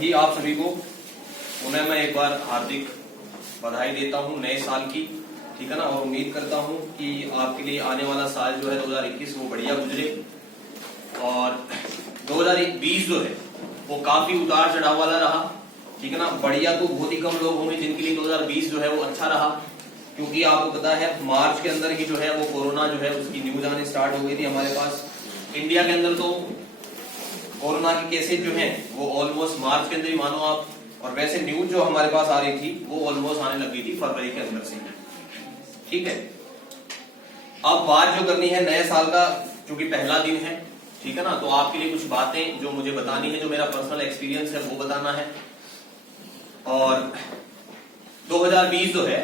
सभी आप सभी को पुनः मैं एक बार हार्दिक बधाई देता हूं नए साल की, ठीक है ना। और उम्मीद करता हूं कि आपके लिए आने वाला साल जो है 2021 वो बढ़िया गुजरे। और 2020 जो है वो काफी उतार चढ़ाव वाला रहा, ठीक है ना। बढ़िया तो बहुत ही कम लोग होंगे जिनके लिए 2020 जो है वो अच्छा रहा, क्योंकि आपको पता है मार्च के अंदर ही जो है वो कोरोना जो है उसकी न्यूज आने स्टार्ट हो गई थी हमारे पास इंडिया के अंदर। तो कोरोना के केसेस जो हैं वो ऑलमोस्ट मार्च के अंदर ही मानो आप, और वैसे न्यूज जो हमारे पास आ रही थी वो ऑलमोस्ट आने लगी थी फरवरी के अंदर से, ठीक है। अब बात जो करनी है नए साल का, क्योंकि पहला दिन है, ठीक है ना, तो आपके लिए कुछ बातें जो मुझे बतानी है, जो मेरा पर्सनल एक्सपीरियंस है वो बताना है। और 2020 जो है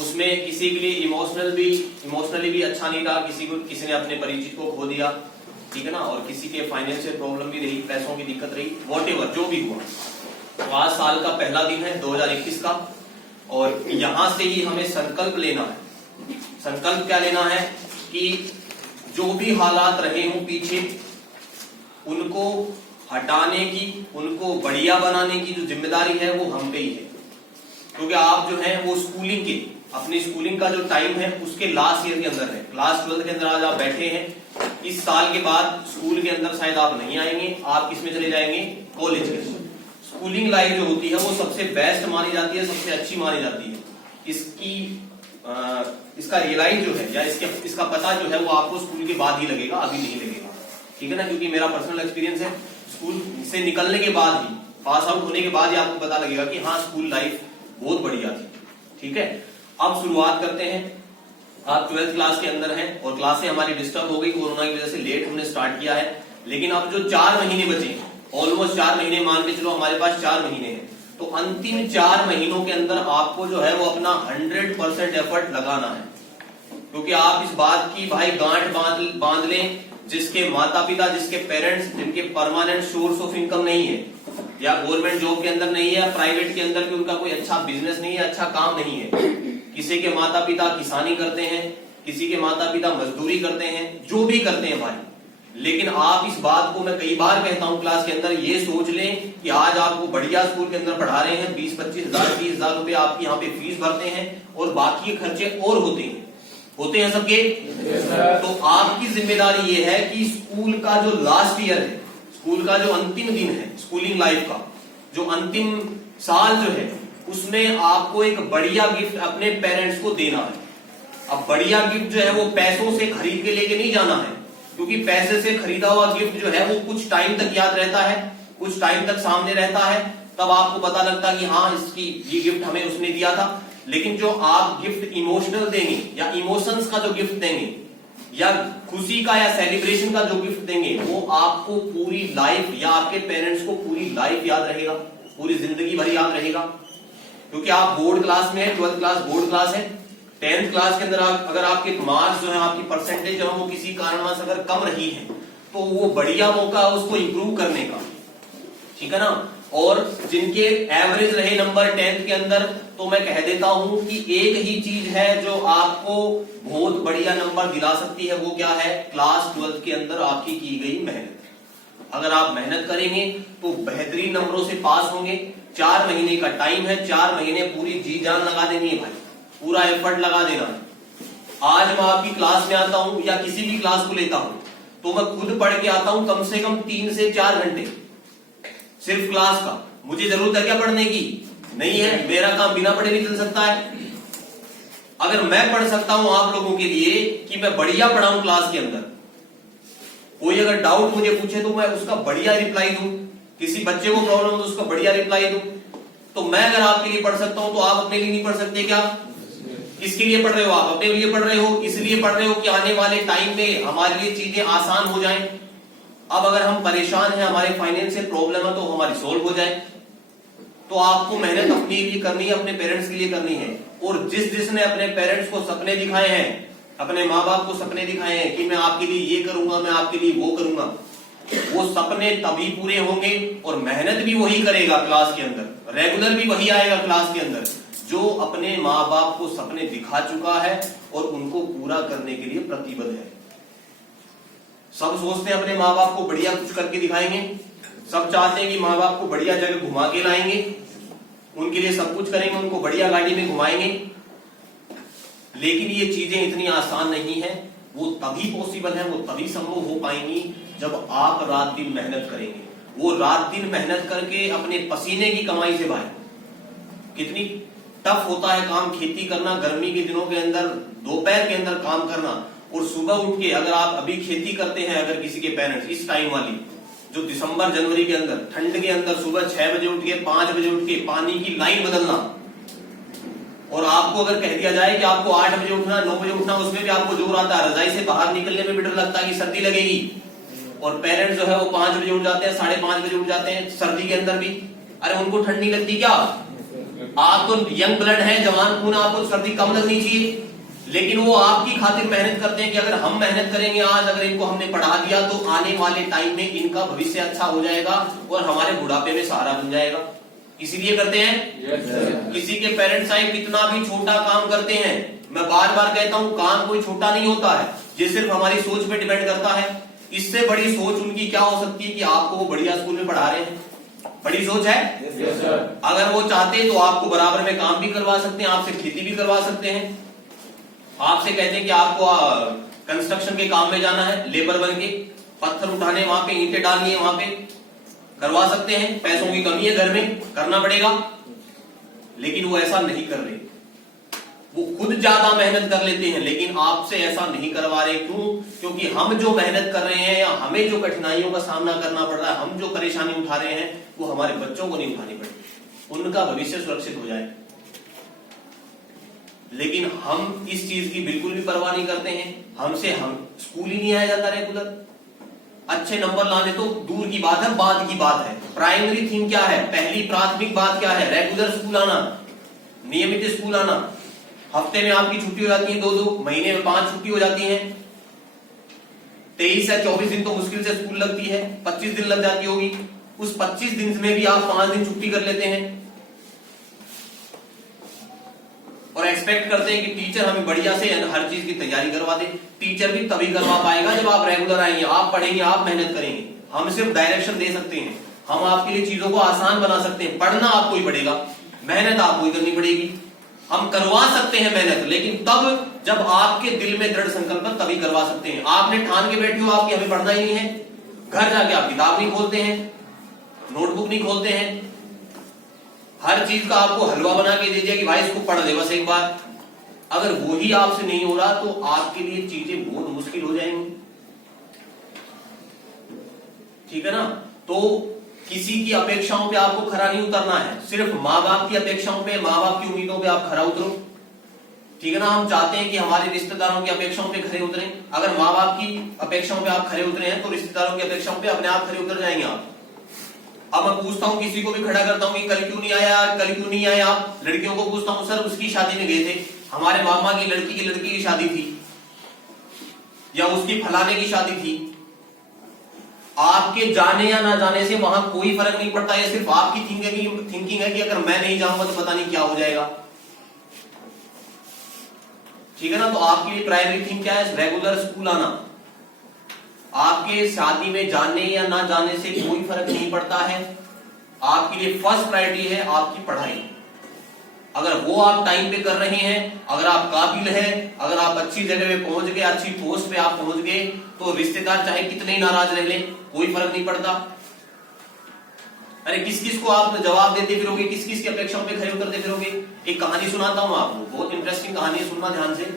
उसमें किसी के लिए इमोशनली भी अच्छा नहीं रहा, किसी ने अपने परिचित को खो दिया, ठीक है ना। और किसी के फाइनेंशियल प्रॉब्लम भी रही, पैसों की दिक्कत रही, वॉटेवर जो भी हुआ। तो आज साल का पहला दिन है 2021 का, और यहां से ही हमें संकल्प लेना है। संकल्प क्या लेना है कि जो भी हालात रहे हों पीछे, उनको हटाने की, उनको बढ़िया बनाने की जो जिम्मेदारी है वो हम पे ही है। क्योंकि आप जो है वो अपनी स्कूलिंग का जो टाइम है उसके लास्ट ईयर के अंदर है, क्लास 12 के अंदर आज आप बैठे हैं। इस साल के बाद स्कूल के अंदर शायद आप नहीं आएंगे, आप किसमें चले जाएंगे, कॉलेज के। स्कूलिंग लाइफ जो होती है वो सबसे बेस्ट मानी जाती है, सबसे अच्छी मानी जाती है। इसका रियलाइज जो है या इसका पता जो है वो आपको स्कूल के बाद ही लगेगा, अभी नहीं लगेगा, ठीक है ना। क्योंकि मेरा पर्सनल एक्सपीरियंस है, स्कूल से निकलने के बाद ही, पास आउट होने के बाद ही आपको पता लगेगा कि हाँ स्कूल लाइफ बहुत बढ़िया थी, ठीक है। अब शुरुआत करते हैं। आप 12th क्लास के अंदर हैं और क्लासें हमारी डिस्टर्ब हो गई कोरोना की वजह से, लेट हमने स्टार्ट किया है। लेकिन अब जो 4 महीने बचे हैं, ऑलमोस्ट 4 महीने मान के चलो हमारे पास 4 महीने हैं, तो अंतिम 4 महीनों के अंदर आपको जो है वो अपना 100% एफर्ट लगाना है। क्योंकि आप इस बात की भाई गांठ बांध लें, जिसके माता पिता, जिसके पेरेंट्स, जिनके परमानेंट सोर्स ऑफ इनकम नहीं है, या गवर्नमेंट जॉब के अंदर नहीं है, या प्राइवेट के अंदर, कि उनका कोई अच्छा बिजनेस नहीं है, अच्छा काम नहीं है। किसी के माता पिता किसानी करते हैं, किसी के माता पिता मजदूरी करते हैं, जो भी करते हैं भाई। लेकिन आप इस बात को, मैं कई बार कहता हूं क्लास के अंदर, ये सोच लें कि आज आपको बढ़िया स्कूल के अंदर पढ़ा रहे हैं, 20-25 हजार 30 हजार रुपए आपकी यहाँ पे फीस भरते हैं, और बाकी के खर्चे और होते हैं सबके। तो आपकी जिम्मेदारी ये है कि स्कूल का जो लास्ट ईयर है, स्कूल का जो अंतिम दिन है, स्कूलिंग लाइफ का जो अंतिम साल जो है, उसमें आपको एक बढ़िया गिफ्ट अपने पेरेंट्स को देना है। अब बढ़िया गिफ्ट जो है वो पैसों से खरीद के लेके नहीं जाना है, क्योंकि पैसे से खरीदा हुआ गिफ्ट जो है वो कुछ टाइम तक याद रहता है, कुछ टाइम तक सामने रहता है, तब आपको पता लगता है कि हाँ इसकी ये गिफ्ट हमें उसने दिया था। लेकिन जो आप गिफ्ट इमोशनल देंगे, या इमोशंस का जो गिफ्ट देंगे, या खुशी का या सेलिब्रेशन का जो गिफ्ट देंगे, वो आपको पूरी लाइफ, या आपके पेरेंट्स को पूरी लाइफ याद रहेगा, पूरी जिंदगी भर याद रहेगा। क्योंकि आप बोर्ड क्लास में है, 12th क्लास बोर्ड क्लास है, 10th क्लास के अंदर अगर आपके मार्क्स जो है, आपकी परसेंटेज जो है वो किसी कारणवश अगर कम रही है, तो वो बढ़िया मौका है उसको इंप्रूव करने का, ठीक है ना। और जिनके एवरेज रहे नंबर 10th के अंदर, तो मैं कह देता हूं कि एक ही चीज है जो आपको बहुत बढ़िया नंबर दिला सकती है, वो क्या है, क्लास 12th के अंदर आपकी की गई मेहनत। अगर आप मेहनत करेंगे तो बेहतरीन नंबरों से पास होंगे। 4 महीने का टाइम है, 4 महीने पूरी जी जान लगा देनी है भाई, पूरा एफर्ट लगा देना है। आज मैं आपकी क्लास में आता हूं या किसी भी क्लास को लेता हूं, तो मैं खुद पढ़ के आता हूं कम से कम 3 से 4 घंटे सिर्फ क्लास का। मुझे जरूरत है क्या पढ़ने की? नहीं है, मेरा काम बिना पढ़े भी चल सकता है। अगर मैं पढ़ सकता हूं आप लोगों के लिए कि मैं बढ़िया पढ़ाऊं क्लास के अंदर, कोई अगर डाउट मुझे पूछे तो मैं उसका बढ़िया रिप्लाई दूं, किसी बच्चे को प्रॉब्लम हो तो उसका बढ़िया रिप्लाई दूं, तो मैं अगर आपके लिए पढ़ सकता हूं तो आप अपने लिए नहीं पढ़ सकते क्या? किसके लिए पढ़ रहे हो? आप अपने लिए पढ़ रहे हो, इसलिए पढ़ रहे हो कि आने वाले टाइम में हमारे लिए चीजें आसान हो जाएं। अब अगर हम परेशान हैं, हमारे फाइनेंशियल प्रॉब्लम है, तो हमारी सोल्व हो जाए। तो आपको मेहनत अपने लिए करनी है, अपने पेरेंट्स के लिए करनी है। और जिसने अपने पेरेंट्स को सपने दिखाए हैं, अपने माँ बाप को सपने दिखाए हैं कि मैं आपके लिए ये करूंगा, मैं आपके लिए वो करूंगा, वो सपने तभी पूरे होंगे, और मेहनत भी वही करेगा क्लास के अंदर, रेगुलर भी वही आएगा क्लास के अंदर, जो अपने माँ बाप को सपने दिखा चुका है और उनको पूरा करने के लिए प्रतिबद्ध है। सब सोचते हैं अपने माँ बाप को बढ़िया कुछ करके दिखाएंगे, सब चाहते हैं कि माँ बाप को बढ़िया जगह घुमा के लाएंगे, उनके लिए सब कुछ करेंगे, उनको बढ़िया गाड़ी में घुमाएंगे। लेकिन ये चीजें इतनी आसान नहीं है। वो तभी पॉसिबल है, वो तभी संभव हो पाएंगी जब आप रात दिन मेहनत करेंगे। वो रात दिन मेहनत करके अपने पसीने की कमाई से भाई, कितनी टफ होता है काम, खेती करना गर्मी के दिनों के अंदर, दोपहर के अंदर काम करना, और सुबह उठ के, अगर आप अभी खेती करते हैं, अगर किसी के पेरेंट्स इस टाइम वाली जो दिसंबर जनवरी के अंदर ठंड के अंदर सुबह 6 बजे उठ के 5 बजे उठ के पानी की लाइन बदलना, और आपको अगर कह दिया जाए कि आपको 8 बजे उठना, 9 बजे उठना, उसमें भी आपको जोर आता है, रजाई से बाहर निकलने में भी डर लगता है कि सर्दी लगेगी, और पेरेंट्स जो है वो 5 बजे उठ जाते हैं, 5:30 बजे उठ जाते हैं सर्दी के अंदर भी। अरे उनको ठंड नहीं लगती क्या? आप तो यंग ब्लड है, जवान खून, आपको सर्दी कम लगनी चाहिए। लेकिन वो आपकी खातिर मेहनत करते हैं कि अगर हम मेहनत करेंगे आज, अगर इनको हमने पढ़ा दिया तो आने वाले टाइम में इनका भविष्य अच्छा हो जाएगा और हमारे बुढ़ापे में सहारा बन जाएगा। इसीलिए करते हैं। किसी के पेरेंट्स चाहे कितना भी छोटा काम करते हैं, मैं बार बार कहता हूं, काम कोई छोटा नहीं होता है, ये सिर्फ हमारी सोच पे डिपेंड करता है। इससे बड़ी सोच उनकी क्या हो सकती है कि आपको वो बढ़िया स्कूल में पढ़ा रहे हैं, बड़ी सोच है। अगर वो चाहते हैं तो आपको बराबर में काम भी करवा सकते हैं, आपसे खेती भी करवा सकते हैं, आपसे कहते हैं कि आपको कंस्ट्रक्शन के काम में जाना है, लेबर बन के पत्थर उठाने, वहां पे ईंटें डालनी है, वहां पे करवा सकते हैं। पैसों की कमी है घर में, करना पड़ेगा, लेकिन वो ऐसा नहीं कर रहे। वो खुद ज्यादा मेहनत कर लेते हैं, लेकिन आपसे ऐसा नहीं करवा रहे। क्यों? क्योंकि हम जो मेहनत कर रहे हैं या हमें जो कठिनाइयों का सामना करना पड़ रहा है, हम जो परेशानी उठा रहे हैं, वो हमारे बच्चों को नहीं उठानी पड़ेगी, उनका भविष्य सुरक्षित हो जाए। लेकिन हम इस चीज की बिल्कुल भी परवाह नहीं करते हैं। हमसे हम स्कूल ही नहीं आया जाता रेगुलर, अच्छे नंबर लाने तो दूर की बात है, बाद की बात है। प्राइमरी थिंग क्या है, पहली प्राथमिक बात क्या है? रेगुलर स्कूल आना, नियमित स्कूल आना। हफ्ते में आपकी छुट्टी हो जाती है 2-2, महीने में 5 छुट्टी हो जाती है, 23 या 24 दिन तो मुश्किल से स्कूल लगती है, 25 दिन लग जाती होगी। उस 25 दिन में भी आप 5 दिन छुट्टी कर लेते हैं और एक्सपेक्ट करते हैं कि टीचर हमें बढ़िया से हर चीज की तैयारी करवा दे। टीचर भी तभी करवा पाएगा जब आप रेगुलर आएंगे, आप पढ़ेंगे, आप मेहनत करेंगे। हम सिर्फ डायरेक्शन दे सकते हैं, हम आपके लिए चीजों को आसान बना सकते हैं। पढ़ना आपको ही पड़ेगा, मेहनत आपको ही करनी पड़ेगी। हम करवा सकते हैं मेहनत, लेकिन तब जब आपके दिल में दृढ़ संकल्प है, तभी करवा सकते हैं। आपने ठान के बैठे हो आपकी हमें पढ़ना ही नहीं है, घर जाके आप किताब नहीं खोलते हैं, नोटबुक नहीं खोलते हैं, हर चीज का आपको हलवा बना के दे दिया कि भाई इसको पढ़ दे बस एक बार। अगर वो ही आपसे नहीं हो रहा तो आपके लिए चीजें बहुत मुश्किल हो जाएंगी, ठीक है ना। तो किसी की अपेक्षाओं पे आपको खरा नहीं उतरना है, सिर्फ माँ बाप की अपेक्षाओं पे, माँ बाप की उम्मीदों पे आप खरा उतरो, ठीक है ना। हम चाहते हैं कि हमारे रिश्तेदारों की अपेक्षाओं पे खरे उतरें। अगर माँ बाप की अपेक्षाओं पे आप खरे उतरे हैं तो रिश्तेदारों की अपेक्षाओं पे अपने आप खरे उतर जाएंगे आप। अब मैं पूछता हूं, किसी को भी खड़ा करता हूं कि कल क्यों नहीं आया, कल क्यों नहीं आया आप। लड़कियों को पूछता हूं, सर उसकी शादी में गए थे, हमारे मामा की लड़की की शादी थी, या उसकी फलाने की शादी थी। आपके जाने या ना जाने से वहां कोई फर्क नहीं पड़ता है, सिर्फ आपकी थिंकिंग है कि अगर मैं नहीं जाऊंगा तो पता नहीं क्या हो जाएगा, ठीक है ना। तो आपके लिए प्राइमरी थिंग क्या है? रेगुलर स्कूल आना। आपके शादी में जाने या ना जाने से कोई फर्क नहीं पड़ता है, आपके लिए फर्स्ट प्रायोरिटी है आपकी पढ़ाई। अगर वो आप टाइम पे कर रहे हैं, अगर आप काबिल हैं, अगर आप अच्छी जगह पे पहुंच गए, अच्छी पोस्ट पे आप पहुंच गए, तो रिश्तेदार चाहे कितने ही नाराज रह लें, कोई फर्क नहीं पड़ता। अरे किस किस को आप जवाब देते फिरोगे, किस किस की अपेक्षाओं पे खरे उतरते फिरोगे। एक कहानी सुनाता हूं आपको, बहुत इंटरेस्टिंग कहानी है, सुनना ध्यान से।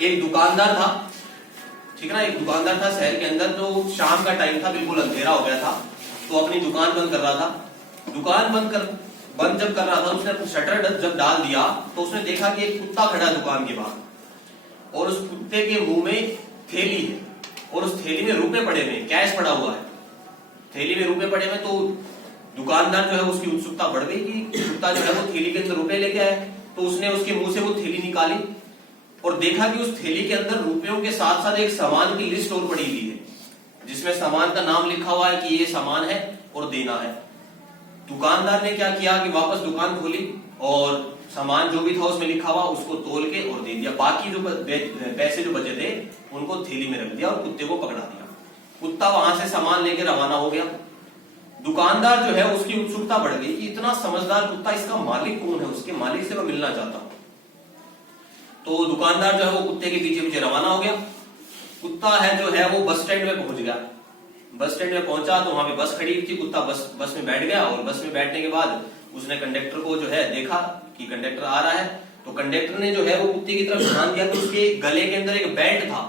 एक दुकानदार था, ठीक है ना, एक दुकानदार था शहर के अंदर, तो शाम का टाइम था, बिल्कुल अंधेरा हो गया था, तो अपनी दुकान बंद कर रहा था। दुकान बंद जब कर रहा था, उसने अपना शटर जब डाल दिया तो उसने देखा कि एक कुत्ता खड़ा है दुकान के बाहर, और उस कुत्ते के मुंह में थैली है, और उस थैली में रुपए पड़े हुए, कैश पड़ा हुआ है, थैली में रुपए पड़े हुए। तो दुकानदार जो है उसकी उत्सुकता बढ़ गई कि कुत्ता जो है वो थैली के अंदर रुपए लेके आया। तो उसने उसके मुंह से वो थैली निकाली और देखा कि उस थैली के अंदर रुपयों के साथ साथ एक सामान की लिस्ट और पड़ी हुई है, जिसमें सामान का नाम लिखा हुआ है कि ये सामान है और देना है। दुकानदार ने क्या किया कि वापस दुकान खोली और सामान जो भी था उसमें लिखा हुआ उसको तोल के और दे दिया। बाकी जो पैसे जो बचे थे उनको थैली में रख दिया और कुत्ते को पकड़ा दिया। कुत्ता वहां से सामान लेके रवाना हो गया। दुकानदार जो है उसकी उत्सुकता बढ़ गई कि इतना समझदार कुत्ता, इसका मालिक कौन है, उसके मालिक से मैं मिलना चाहता हूं। तो दुकानदार जो है वो कुत्ते के पीछे पीछे रवाना हो गया। कुत्ता है जो है वो बस स्टैंड में पहुंच गया। बस स्टैंड में पहुंचा तो वहां पे बस खड़ी थी। कुत्ता बस में बैठ गया और बस में बैठने के बाद उसने कंडक्टर को जो है देखा कि कंडक्टर आ रहा है। तो कंडक्टर ने जो है वो कुत्ते की तरफ ध्यान दिया तो उसके गले के अंदर एक बेल्ट था।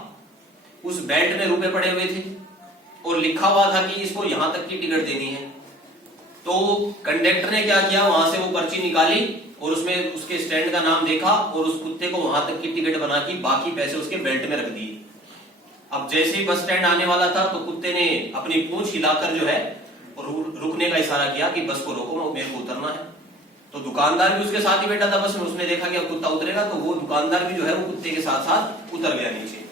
उस बेल्ट में रुपए पड़े हुए थे और लिखा हुआ था कि इसको यहां तक की टिकट देनी है। तो कंडक्टर ने क्या किया, वहां से वो पर्ची निकाली और उसमें उसके स्टैंड का नाम देखा और उस कुत्ते को वहां तक की टिकट बना के बाकी पैसे उसके बेल्ट में रख दिए। अब जैसे ही बस स्टैंड आने वाला था तो कुत्ते ने अपनी पूंछ हिलाकर जो है रुकने का इशारा किया कि बस को रोको, मेरे को उतरना है। तो दुकानदार भी उसके साथ ही बैठा था बस में। उसने देखा कि अब कुत्ता उतरेगा तो वो दुकानदार भी जो है वो कुत्ते के साथ साथ उतर गया नीचे।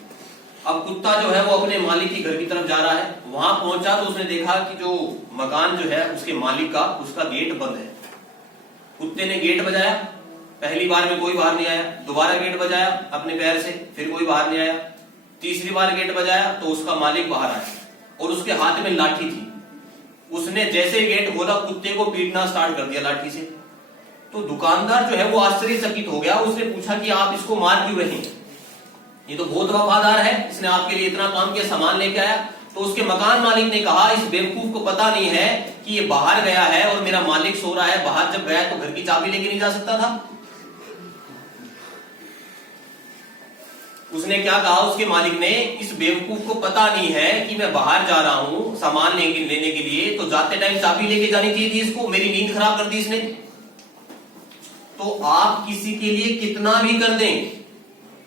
अब कुत्ता जो है वो अपने मालिक के घर की तरफ जा रहा है। वहां पहुंचा तो उसने देखा कि जो मकान जो है उसके मालिक का, उसका गेट बंद है। कुत्ते ने गेट बजाया, पहली बार में कोई बाहर नहीं आया। दोबारा गेट बजाया अपने पैर से, फिर कोई बाहर नहीं आया। तीसरी बार गेट बजाया तो उसका मालिक बाहर आया और उसके हाथ में लाठी थी। उसने जैसे गेट खोला कुत्ते को पीटना स्टार्ट कर दिया लाठी से। तो दुकानदार जो है वो आश्चर्यचकित हो गया। उसने पूछा कि आप इसको मार क्यों रहे हैं, ये तो बहुत वफादार है, इसने आपके लिए इतना काम किया, सामान लेके आया। तो उसके मकान मालिक ने कहा इस बेवकूफ को पता नहीं है कि ये बाहर गया है और मेरा मालिक सो रहा है। बाहर जब गया तो घर की चाबी लेके नहीं जा सकता था। उसने क्या कहा उसके मालिक ने, इस बेवकूफ को पता नहीं है कि मैं बाहर जा रहा हूं सामान लेने के लिए, तो जाते टाइम चाबी लेके जानी चाहिए थी इसको, मेरी नींद खराब कर दी इसने। तो आप किसी के लिए कितना भी कर दें,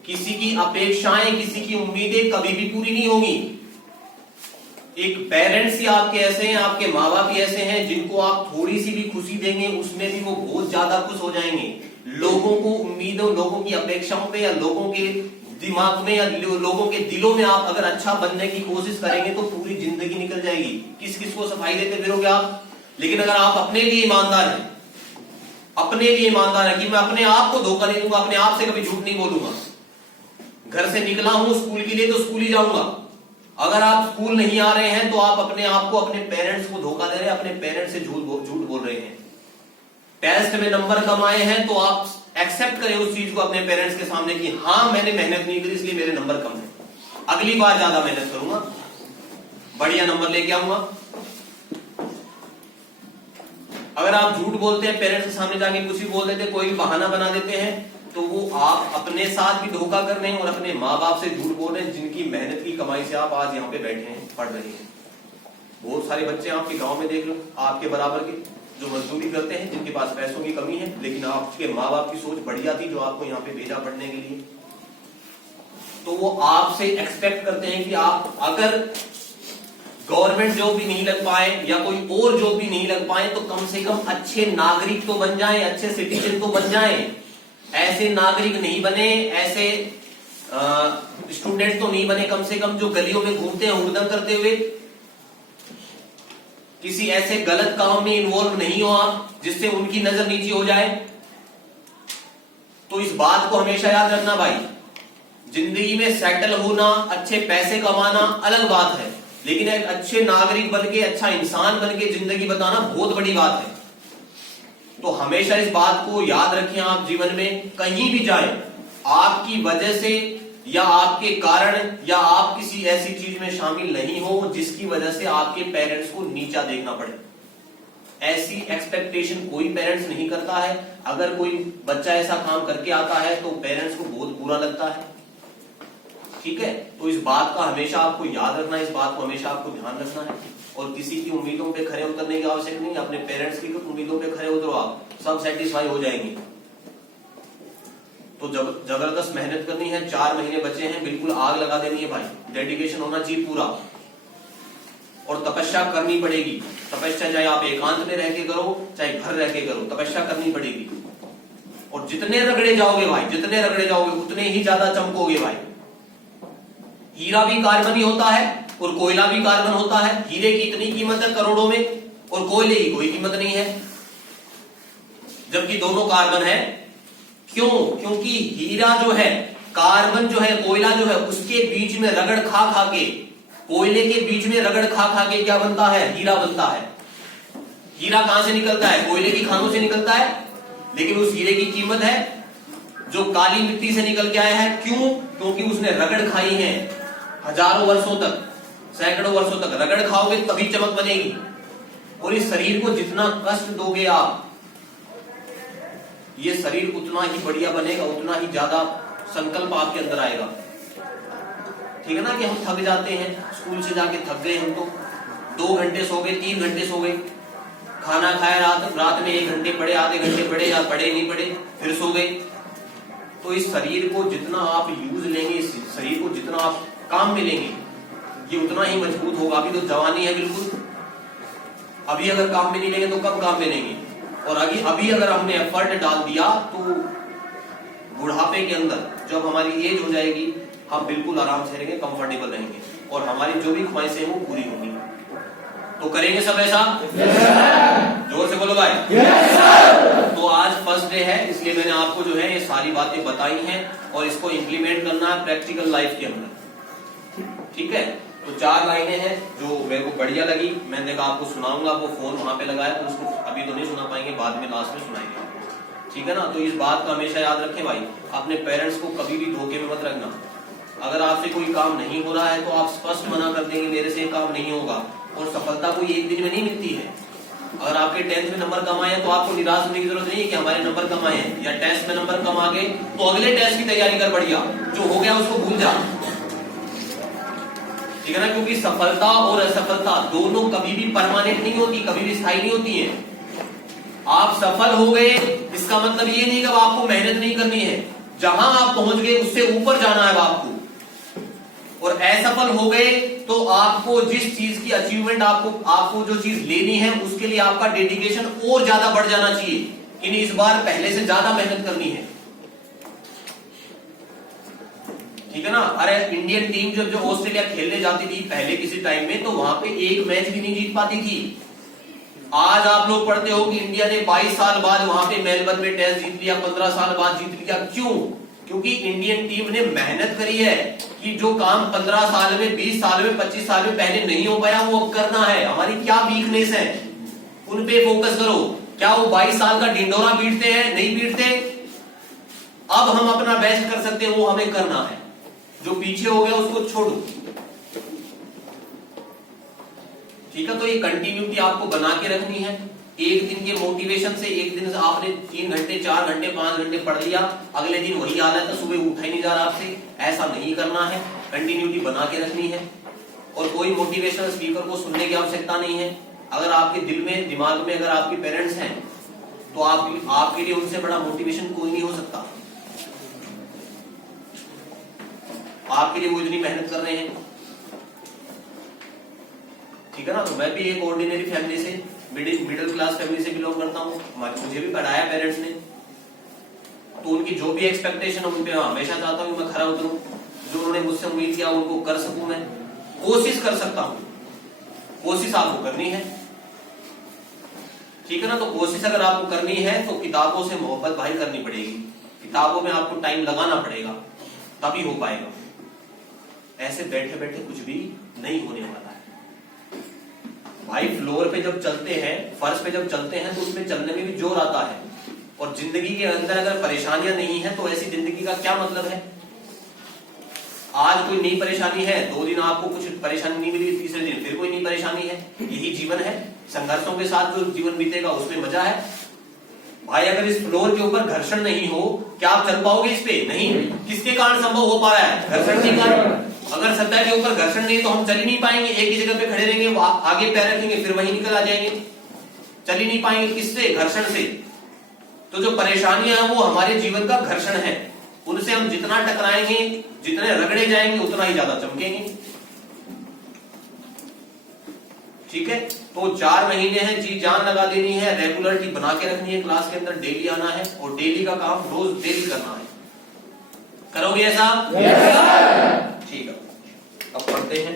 किसी की अपेक्षाएं, किसी की उम्मीदें कभी भी पूरी नहीं होगी। एक पेरेंट्स ही आपके ऐसे हैं, आपके माँ बाप ही ऐसे हैं जिनको आप थोड़ी सी भी खुशी देंगे उसमें भी वो बहुत ज्यादा खुश हो जाएंगे। लोगों को उम्मीदों, लोगों की अपेक्षाओं पे या लोगों के दिमाग में या लोगों के दिलों में आप अगर अच्छा बनने की कोशिश करेंगे तो पूरी जिंदगी निकल जाएगी। किस किस को सफाई देते फिरोगे आप। लेकिन अगर आप अपने लिए ईमानदार हैं, अपने लिए ईमानदार है कि मैं अपने आप को धोखा नहीं दूंगा, अपने आप से कभी झूठ नहीं बोलूंगा, घर से निकला हूं स्कूल के लिए तो स्कूल ही जाऊंगा। अगर आप स्कूल नहीं आ रहे हैं तो आप अपने आप को, अपने पेरेंट्स को धोखा दे रहे हैं, अपने पेरेंट्स से झूठ बोल रहे हैं। टेस्ट में नंबर कम आए हैं तो आप एक्सेप्ट करें उस चीज को अपने पेरेंट्स के सामने कि हाँ मैंने मेहनत नहीं करी इसलिए मेरे नंबर कम है, अगली बार ज्यादा मेहनत करूंगा, बढ़िया नंबर लेके आऊंगा। अगर आप झूठ बोलते हैं पेरेंट्स के सामने जाके कुछ भी बोल देते, कोई भी बहाना बना देते हैं, तो वो आप अपने साथ भी धोखा कर रहे हैं और अपने माँ बाप से झूठ बोल रहे हैं जिनकी मेहनत की कमाई से आप आज यहाँ पे बैठे हैं, पढ़ रहे हैं। बहुत सारे बच्चे आपके गांव में देख लो, आपके बराबर के जो मजदूरी करते हैं, जिनके पास पैसों की कमी है, लेकिन आपके माँ बाप की सोच बढ़िया थी जो आपको यहाँ पे भेजा पढ़ने के लिए। तो वो आपसे एक्सपेक्ट करते हैं कि आप अगर गवर्नमेंट जॉब भी नहीं लग पाए या कोई और जॉब भी नहीं लग पाए तो कम से कम अच्छे नागरिक तो बन जाएं, अच्छे सिटीजन तो बन जाएं। ऐसे नागरिक नहीं बने, ऐसे स्टूडेंट तो नहीं बने कम से कम जो गलियों में घूमते हैं हुड़दंग करते हुए। किसी ऐसे गलत काम में इन्वॉल्व नहीं हो आप जिससे उनकी नजर नीची हो जाए। तो इस बात को हमेशा याद रखना भाई, जिंदगी में सेटल होना, अच्छे पैसे कमाना अलग बात है, लेकिन एक अच्छे नागरिक बनके, अच्छा इंसान बनके जिंदगी बताना बहुत बड़ी बात है। तो हमेशा इस बात को याद रखें, आप जीवन में कहीं भी जाएं, आपकी वजह से या आपके कारण या आप किसी ऐसी चीज में शामिल नहीं हो जिसकी वजह से आपके पेरेंट्स को नीचा देखना पड़े। ऐसी एक्सपेक्टेशन कोई पेरेंट्स नहीं करता है। अगर कोई बच्चा ऐसा काम करके आता है तो पेरेंट्स को बहुत बुरा लगता है, ठीक है। तो इस बात का हमेशा आपको याद रखना है, इस बात को हमेशा आपको ध्यान रखना है और किसी की उम्मीदों पे खरे उतरने की आवश्यकता नहीं। अपने पेरेंट्स की उम्मीदों पे खरे उतरो, आप सब सेटिस्फाई हो जाएंगे। तो जबरदस्त मेहनत करनी है, 4 महीने बचे हैं, बिल्कुल आग लगा देनी है भाई, डेडिकेशन होना चाहिए पूरा और तपस्या करनी पड़ेगी। तपस्या चाहे आप एकांत में रह के करो चाहे घर रह के करो, तपस्या करनी पड़ेगी। और जितने रगड़े जाओगे भाई, जितने रगड़े जाओगे उतने ही ज्यादा चमकोगे भाई। हीरा भी कार्बन ही होता है और कोयला भी कार्बन होता है। हीरे की इतनी कीमत है करोड़ों में और कोयले की कोई कीमत नहीं है, जबकि दोनों कार्बन है। क्यों? क्योंकि हीरा जो है, कार्बन जो है, कोयला जो है, उसके बीच में रगड़ खा खा के, कोयले के बीच में रगड़ खा खा के क्या बनता है? हीरा बनता है। हीरा कहां से निकलता है? कोयले की खानों से निकलता है, लेकिन उस हीरे की कीमत है जो काली मिट्टी से निकल के आया है। क्यों? क्योंकि उसने रगड़ खाई है हजारों वर्षों तक, सैकड़ों वर्षों तक रगड़ खाओगे तभी चमक बनेगी। और इस शरीर को जितना कष्ट दोगे आप, ये शरीर उतना ही बढ़िया बनेगा, उतना ही ज्यादा संकल्प आपके अंदर आएगा। ठीक है ना कि हम थक जाते हैं, स्कूल से जाके थक गए, हम तो 2 घंटे सो गए, 3 घंटे सो गए, खाना खाया, रात में 1 घंटे पढ़े, आधे घंटे पढ़े या पढ़े नहीं पढ़े, फिर सो गए। तो इस शरीर को जितना आप यूज लेंगे, इस शरीर को जितना आप काम में लेंगे, ये उतना ही मजबूत होगा। अभी तो जवानी है बिल्कुल, अभी अगर काम में नहीं लेंगे तो कब काम में लेंगे? और अभी अगर हमने एफर्ट डाल दिया तो बुढ़ापे के अंदर जब हमारी एज हो जाएगी, हम बिल्कुल आराम से रहेंगे, कंफर्टेबल रहेंगे, और हमारी जो भी ख्वाहिशें हैं वो पूरी होंगी। तो करेंगे सब ऐसा? yes, जोर से बोलो भाई। yes, तो आज फर्स्ट डे है, इसलिए मैंने आपको जो है ये सारी बातें बताई हैं और इसको इम्प्लीमेंट करना है प्रैक्टिकल लाइफ के अंदर। ठीक है, तो 4 लाइनें हैं जो मेरे को बढ़िया लगी, मैंने कहा आपको सुनाऊंगा। वो फोन वहां पे लगाया तो उसको अभी तो नहीं सुना पाएंगे, बाद में लास्ट में सुनाएंगे। ठीक है ना? तो इस बात का हमेशा याद रखें भाई, अपने पेरेंट्स को कभी भी धोखे में मत रखना। अगर आपसे कोई काम नहीं हो रहा है तो आप स्पष्ट मना कर देंगे मेरे से काम नहीं होगा, और सफलता कोई एक दिन में नहीं मिलती है। अगर आपके 10th में नंबर कम आए तो आपको निराश होने की जरूरत नहीं है कि हमारे नंबर कम आए हैं, या टेस्ट में नंबर कम आ गए तो अगले टेस्ट की तैयारी कर, बढ़िया, जो हो गया उसको भूल जा। ठीक है ना? क्योंकि सफलता और असफलता दोनों कभी भी परमानेंट नहीं होती, कभी भी स्थायी नहीं होती है। आप सफल हो गए इसका मतलब ये नहीं कि आपको मेहनत नहीं करनी है, जहां आप पहुंच गए उससे ऊपर जाना है आपको। और असफल हो गए तो आपको जिस चीज की अचीवमेंट आपको जो चीज लेनी है उसके लिए आपका डेडिकेशन और ज्यादा बढ़ जाना चाहिए कि नहीं, इस बार पहले से ज्यादा मेहनत करनी है। ठीक है ना? अरे इंडियन टीम जो ऑस्ट्रेलिया खेलने जाती थी पहले किसी टाइम में, तो वहां पे एक मैच भी नहीं जीत पाती थी। आज आप लोग पढ़ते हो कि इंडिया ने 22 साल बाद वहां पे मेलबर्न में टेस्ट जीत लिया, 15 साल बाद जीत लिया। क्यों? क्योंकि इंडियन टीम ने मेहनत करी है कि जो काम 15 साल में, 20 साल में, 25 साल में पहले नहीं हो पाया वो अब करना है। हमारी क्या वीकनेस है उन पे फोकस करो। क्या वो 22 साल का ढिंडोरा पीटते हैं? नहीं पीटते। अब हम अपना बेस्ट कर सकते हैं, वो हमें करना है। जो पीछे हो गया उसको छोड़ो। ठीक है? तो ये कंटिन्यूटी आपको बना के रखनी है। एक दिन के मोटिवेशन से, एक दिन से आपने 3 घंटे, 4 घंटे, 5 घंटे पढ़ लिया, अगले दिन वही हाल है तो सुबह उठा ही नहीं जा रहा आपसे, ऐसा नहीं करना है। कंटिन्यूटी बना के रखनी है और कोई मोटिवेशनल स्पीकर को सुनने की आवश्यकता नहीं है। अगर आपके दिल में, दिमाग में अगर आपके पेरेंट्स हैं तो आपके लिए उनसे बड़ा मोटिवेशन कोई नहीं हो सकता। आपके लिए वो इतनी मेहनत कर रहे हैं। ठीक है ना? तो मैं भी एक ऑर्डिनरी फैमिली से, मिडिल क्लास फैमिली से बिलोंग करता हूँ। मुझे भी पढ़ाया पेरेंट्स ने, तो उनकी जो भी एक्सपेक्टेशन है उन पे हमेशा चाहता हूँ मैं खरा उतरूं। जो उन्होंने मुझसे उम्मीद किया उनको कर सकूं, मैं कोशिश कर सकता हूं। कोशिश आपको करनी है। ठीक है ना? तो कोशिश अगर आपको करनी है तो किताबों से मोहब्बत भाई करनी पड़ेगी, किताबों में आपको टाइम लगाना पड़ेगा, तभी हो पाएगा। ऐसे बैठे बैठे कुछ भी नहीं होने वाला है भाई। फ्लोर पे जब चलते हैं, फर्श पे जब चलते हैं तो उसमें चलने में भी जोर आता है। और जिंदगी के अंदर अगर परेशानियां नहीं है तो ऐसी जिंदगी का क्या मतलब है? आज कोई नई परेशानी है, 2 दिन आपको कुछ परेशानी नहीं मिली, तीसरे दिन फिर कोई नई परेशानी है। यही जीवन है। संघर्षों के साथ जो जीवन बीतेगा उसमें मजा है भाई। अगर इस फ्लोर के ऊपर घर्षण नहीं हो, क्या आप चल पाओगे इस पे? नहीं। किसके कारण संभव हो पा रहा है? घर्षण के कारण। अगर सतह के ऊपर घर्षण नहीं तो हम चल ही नहीं पाएंगे। एक ही जगह पे खड़े रहेंगे, आगे पैर रखेंगे फिर वहीं निकल आ जाएंगे, चल ही नहीं पाएंगे। किससे? घर्षण से। तो जो परेशानियां हैं वो हमारे जीवन का घर्षण है। उनसे हम जितना टकराएंगे, जितने रगड़े जाएंगे उतना ही ज्यादा चमकेंगे। ठीक है? तो 4 महीने हैं, जी जान लगा देनी है, रेगुलरिटी बना के रखनी है, क्लास के अंदर डेली आना है और डेली का काम रोज डेली करना है। करोगे ऐसा? ठीक है, अब पढ़ते हैं।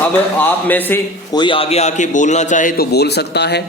अब आप में से कोई आगे आके बोलना चाहे तो बोल सकता है।